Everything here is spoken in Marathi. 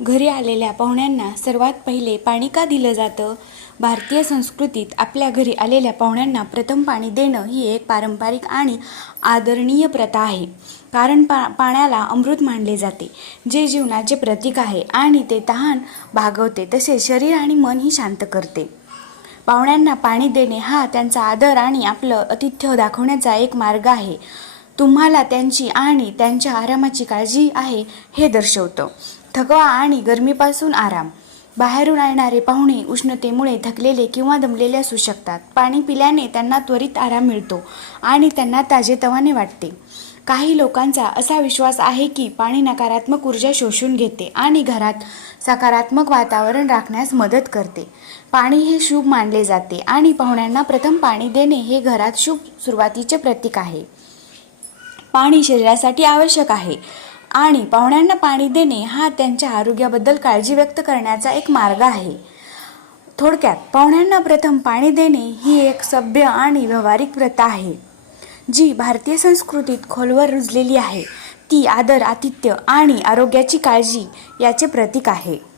घरी आलेल्या पाहुण्यांना सर्वात पहिले पाणी का दिलं जातं? भारतीय संस्कृतीत आपल्या घरी आलेल्या पाहुण्यांना प्रथम पाणी देणं ही एक पारंपरिक आणि आदरणीय प्रथा आहे. कारण पा पाण्याला अमृत मानले जाते. जे जीवनाचे प्रतीक आहे आणि ते तहान भागवते तसेच शरीर आणि मनही शांत करते. पाहुण्यांना पाणी देणे हा त्यांचा आदर आणि आपलं आतिथ्य दाखवण्याचा एक मार्ग आहे. तुम्हाला त्यांची आणि त्यांच्या आरामाची काळजी आहे हे दर्शवतं. थकवा आणि गरमीपासून आराम. बाहेरून येणारे पाहुणे उष्णतेमुळे थकलेले किंवा दमलेले असू शकतात. पाणी पिल्याने त्यांना त्वरित आराम मिळतो आणि त्यांना ताजेतवाने वाटते. काही लोकांचा असा विश्वास आहे की पाणी नकारात्मक ऊर्जा शोषून घेते आणि घरात सकारात्मक वातावरण राखण्यास मदत करते. पाणी हे शुभ मानले जाते आणि पाहुण्यांना प्रथम पाणी देणे हे घरात शुभ सुरुवातीचे प्रतीक आहे. पाणी शरीरासाठी आवश्यक आहे. आणि पाहुण्यांना पाणी देणे हा त्यांच्या आरोग्याबद्दल काळजी व्यक्त करण्याचा एक मार्ग आहे. थोडक्यात पाहुण्यांना प्रथम पाणी देणे ही एक सभ्य आणि व्यावहारिक प्रथा आहे जी भारतीय संस्कृतीत खोलवर रुजलेली आहे. ती आदर आतिथ्य आणि आरोग्याची काळजी याचे प्रतीक आहे.